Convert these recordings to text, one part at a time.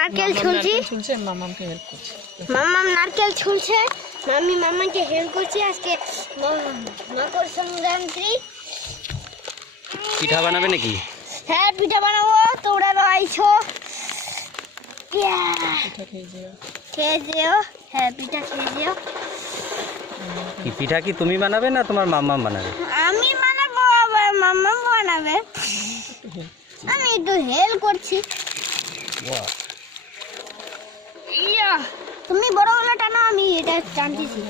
নারকেল ছুলছি, মামামকে হেল্প করছি। মামাম নারকেল ছুলছে, মামি মামাকে হেল্প করছি। আজকে মকর সংক্রান্তি। পিঠা বানাবে নাকি? হ্যাঁ পিঠা বানাবো, তোমরা আইছো। পিঠা খেয়ে যেও। খেয়ে যেও, হ্যাঁ পিঠা খেয়ে যেও। কি পিঠা কি তুমি বানাবে না তোমার মাম্মাম বানাবে? আমি বানাবো, আবার মাম্মা বানাবে। আমি একটু হেল্প করছি। ইয়া, তুমি বড় হলে টানো, আমি এটা টানতেছি।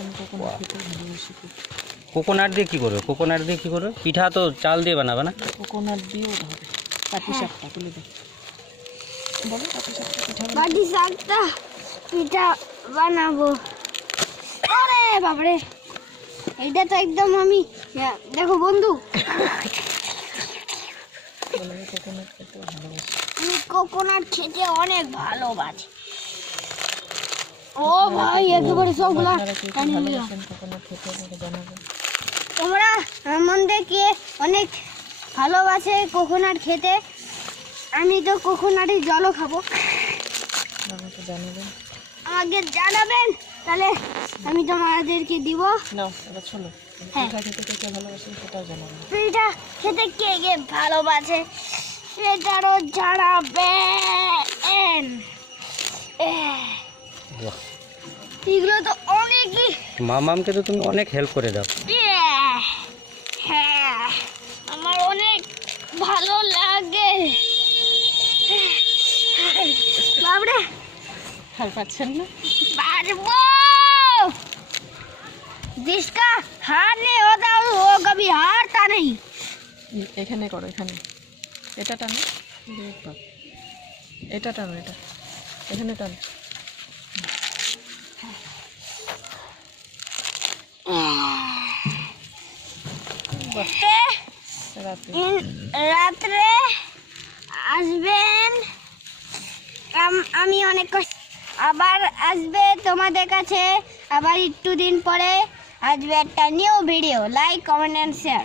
কোকোনাট দিয়ে কি করবে? কোকোনাট দিয়ে কি করবে? পিঠা তো চাল দিয়ে বানাবে না? কোকোনাট দিয়েও হবে। পাটি সাপটা তুলে দে। বলো পাটি সাপটা পিঠা বানাবো। পাটি সাপটা পিঠা বানাবো। আরে বাবারে, এইটা তো একদম আমি, দেখো বন্ধু, বলো আমি কোকোনাট খেতে ভালোবাসি। আমি কোকোনাট খেতে অনেক ভালোবাসি। ও ভাই একেবারে সবগুলা আপনারা কি টানি নিল। ভালোবাসেন কোকোনাট খেতে আমাকে জানাবেন। তোমরা আমাদেরকে অনেক ভালোবাসে কোকোনাট খেতে। আমি তো কোকোনাটের জলও খাবো। আমাকে জানাবেন। আমাকে জানাবেন, তাহলে আমি তোমাদেরকে দিব। নাও এবার শোনো, হ্যাঁ। পিঠা খেতে কে কে ভালোবাসেন সেটাও জানাবেন। পিঠা খেতে কে কে ভালোবাসে সেটারও জানাবেন। বাহ, এগুলো তো অনেকই, মামামকে তো তুমি অনেক হেল্প করে দাও। হ্যাঁ আমার অনেক ভালো লাগে। বাবরে আর পাচ্ছেন না? पारबो, जिसका हार नहीं होता वो कभी हारता नहीं। এখানে করো, এখানে এটা টানো, এটা টানো, এটা এখানে টানো। রাতে রাত্রে আসবেন, আমি অনেক আবার আসবে তোমাদের কাছে, আবার একটু দিন পরে আসবে একটা new video. Like comment and share.